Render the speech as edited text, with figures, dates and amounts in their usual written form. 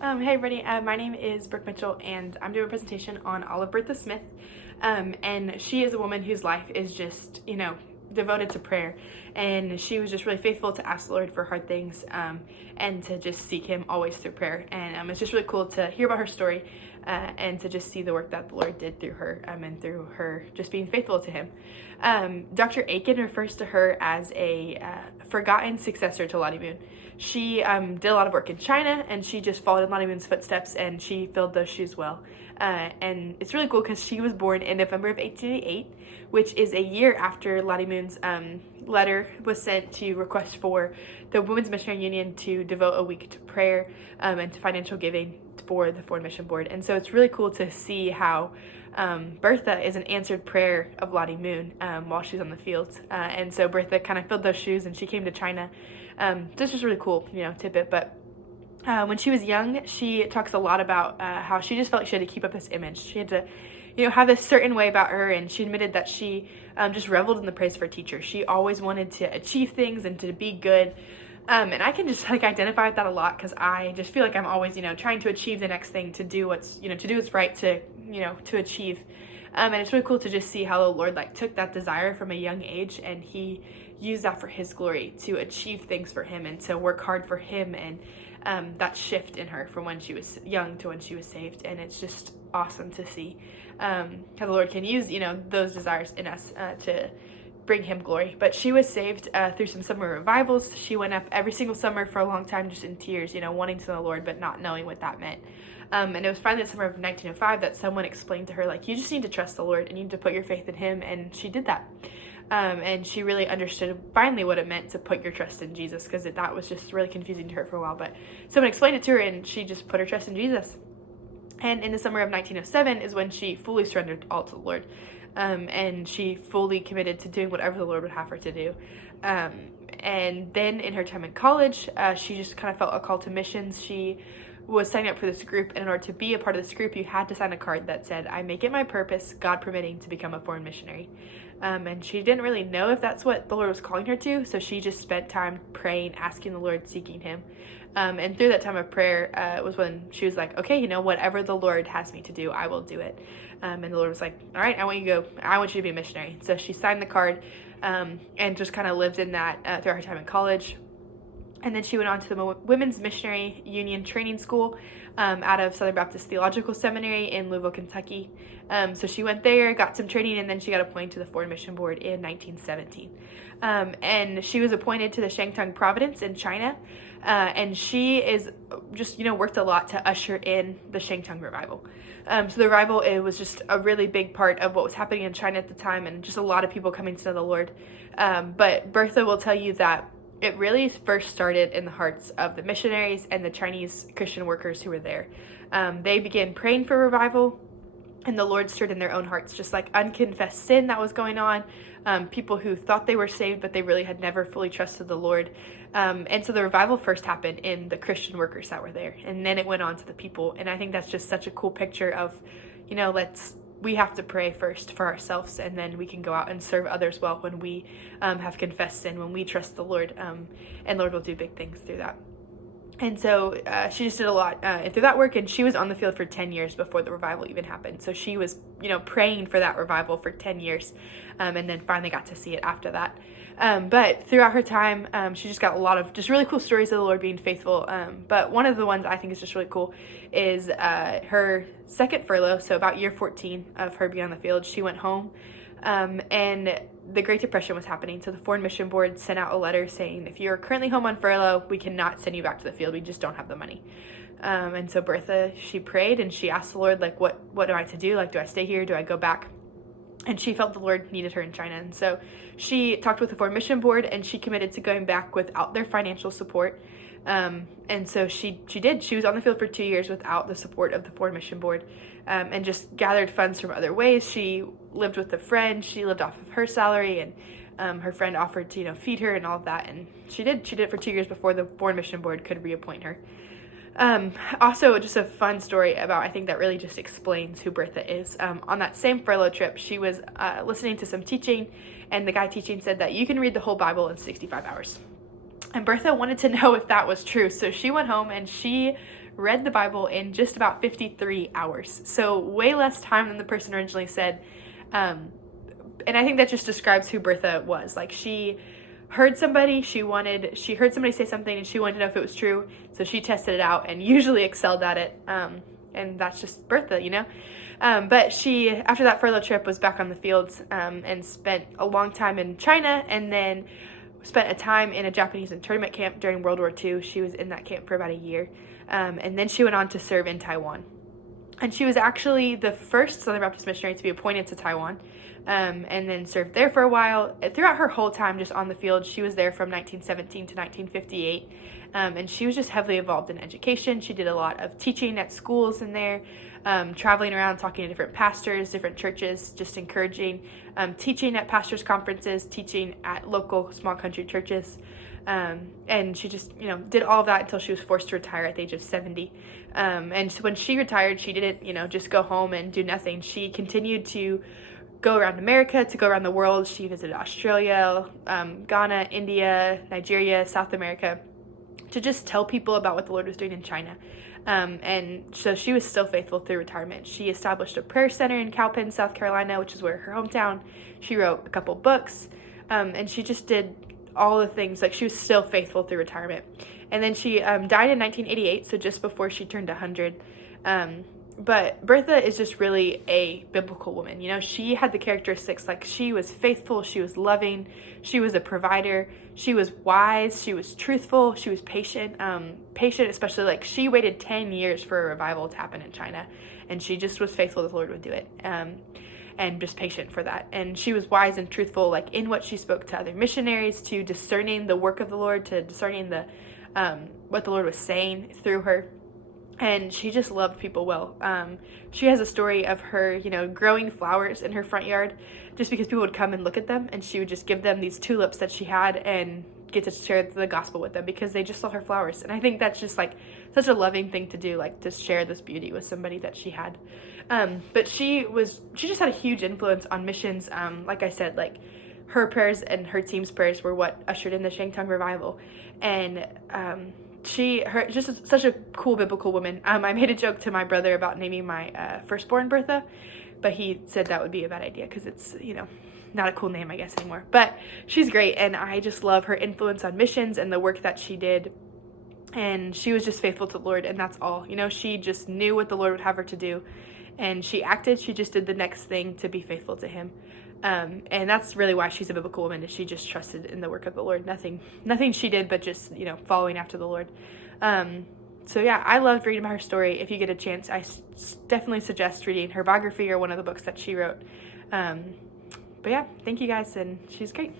Hey everybody, my name is Brooke Mitchell and I'm doing a presentation on Olive Bertha Smith. And she is a woman whose life is just, devoted to prayer. And she was just really faithful to ask the Lord for hard things and to just seek Him always through prayer. And it's just really cool to hear about her story and to just see the work that the Lord did through her and through her just being faithful to Him. Dr. Aiken refers to her as a forgotten successor to Lottie Moon. She did a lot of work in China, and she just followed in Lottie Moon's footsteps, and she filled those shoes well. And it's really cool because she was born in November of 1888, which is a year after Lottie Moon's letter was sent to request for the Women's Missionary Union to devote a week to prayer and to financial giving for the Foreign Mission Board. And so it's really cool to see how Bertha is an answered prayer of Lottie Moon while she's on the field. And so Bertha kind of filled those shoes, and she came to China. This is really cool, tidbit. But when she was young, she talks a lot about how she just felt like she had to keep up this image. She had to, have this certain way about her, and she admitted that she just reveled in the praise of her teacher. She always wanted to achieve things and to be good. And I can just identify with that a lot because I just feel like I'm always, trying to achieve the next thing, to do what's right, to achieve. And it's really cool to just see how the Lord took that desire from a young age, and He used that for His glory to achieve things for Him and to work hard for Him. And that shift in her from when she was young to when she was saved. And it's just awesome to see how the Lord can use, those desires in us to bring Him glory. But she was saved through some summer revivals. She went up every single summer for a long time just in tears, wanting to know the Lord but not knowing what that meant. And it was finally the summer of 1905 that someone explained to her, you just need to trust the Lord and you need to put your faith in Him. And she did that. And she really understood finally what it meant to put your trust in Jesus, because that was just really confusing to her for a while. But someone explained it to her, and she just put her trust in Jesus. And in the summer of 1907 is when she fully surrendered all to the Lord. And she fully committed to doing whatever the Lord would have her to do. And then in her time in college, she just kind of felt a call to missions. She was signing up for this group, and in order to be a part of this group, you had to sign a card that said, "I make it my purpose, God permitting, to become a foreign missionary." And she didn't really know if that's what the Lord was calling her to, so she just spent time praying, asking the Lord, seeking Him. And through that time of prayer was when she was like, okay, whatever the Lord has me to do, I will do it. And the Lord was like, all right, I want you to be a missionary. So she signed the card and just kind of lived in that throughout her time in college. And then she went on to the Women's Missionary Union Training School out of Southern Baptist Theological Seminary in Louisville, Kentucky. So she went there, got some training, and then she got appointed to the Foreign Mission Board in 1917. And she was appointed to the Shantung Province in China. And she is just, worked a lot to usher in the Shantung revival. So the revival, it was just a really big part of what was happening in China at the time, and just a lot of people coming to know the Lord. But Bertha will tell you that it really first started in the hearts of the missionaries and the Chinese Christian workers who were there. They began praying for revival, and the Lord stirred in their own hearts, just unconfessed sin that was going on, people who thought they were saved, but they really had never fully trusted the Lord. And so the revival first happened in the Christian workers that were there, and then it went on to the people. And I think that's just such a cool picture of, we have to pray first for ourselves, and then we can go out and serve others well when we have confessed sin, when we trust the Lord, and Lord will do big things through that. And so she just did a lot through that work, and she was on the field for 10 years before the revival even happened. So she was, praying for that revival for 10 years, and then finally got to see it after that. But throughout her time, she just got a lot of just really cool stories of the Lord being faithful. But one of the ones I think is just really cool is her second furlough. So about year 14 of her being on the field, she went home, and the Great Depression was happening. So the Foreign Mission Board sent out a letter saying, if you're currently home on furlough, we cannot send you back to the field. We just don't have the money. And so Bertha, she prayed and she asked the Lord, what do I have to do? Do I stay here? Do I go back? And she felt the Lord needed her in China. And so she talked with the Foreign Mission Board, and she committed to going back without their financial support. And so she did. She was on the field for 2 years without the support of the Foreign Mission Board, and just gathered funds from other ways. She lived with a friend. She lived off of her salary, and her friend offered to, feed her and all of that. And she did. She did it for 2 years before the Foreign Mission Board could reappoint her. Also, just a fun story about, I think that really just explains who Bertha is. On that same furlough trip, she was listening to some teaching, and the guy teaching said that you can read the whole Bible in 65 hours. And Bertha wanted to know if that was true. So she went home and she read the Bible in just about 53 hours. So way less time than the person originally said. And I think that just describes who Bertha was. Like, she heard somebody, she heard somebody say something and she wanted to know if it was true. So she tested it out and usually excelled at it. And that's just Bertha, you know? But she, after that furlough trip, was back on the fields and spent a long time in China, and then spent a time in a Japanese internment camp during World War II. She was in that camp for about a year. And then she went on to serve in Taiwan. And she was actually the first Southern Baptist missionary to be appointed to Taiwan, and then served there for a while. Throughout her whole time just on the field, she was there from 1917 to 1958. And she was just heavily involved in education. She did a lot of teaching at schools in there, traveling around, talking to different pastors, different churches, just encouraging, teaching at pastors' conferences, teaching at local small country churches. And she just, did all of that until she was forced to retire at the age of 70. And so when she retired, she didn't, just go home and do nothing. She continued to go around America, to go around the world. She visited Australia, Ghana, India, Nigeria, South America, to just tell people about what the Lord was doing in China. And so she was still faithful through retirement. She established a prayer center in Cowpen, South Carolina, which is her hometown. She wrote a couple books, and she just did all the things. Like, she was still faithful through retirement. And then she died in 1988, so just before she turned 100. But Bertha is just really a biblical woman. She had the characteristics, like, she was faithful, she was loving, she was a provider, she was wise, she was truthful, she was patient, especially, like, she waited 10 years for a revival to happen in China, and she just was faithful that the Lord would do it, and just patient for that. And she was wise and truthful, like, in what she spoke to other missionaries, to discerning the work of the Lord, to discerning what the Lord was saying through her. And she just loved people well. She has a story of her, growing flowers in her front yard just because people would come and look at them, and she would just give them these tulips that she had and get to share the gospel with them because they just saw her flowers. And I think that's just, like, such a loving thing to do, like, to share this beauty with somebody that she had. But she just had a huge influence on missions. Like I said, like, her prayers and her team's prayers were what ushered in the Shangtung revival. And just such a cool biblical woman. I made a joke to my brother about naming my firstborn Bertha, but he said that would be a bad idea because it's, not a cool name, I guess, anymore. But she's great, and I just love her influence on missions and the work that she did. And she was just faithful to the Lord, and that's all. She just knew what the Lord would have her to do, and she acted. She just did the next thing to be faithful to him. And that's really why she's a biblical woman, is she just trusted in the work of the Lord. Nothing she did, but just, following after the Lord. So yeah, I loved reading about her story. If you get a chance, I definitely suggest reading her biography or one of the books that she wrote. But yeah, thank you guys, and she's great.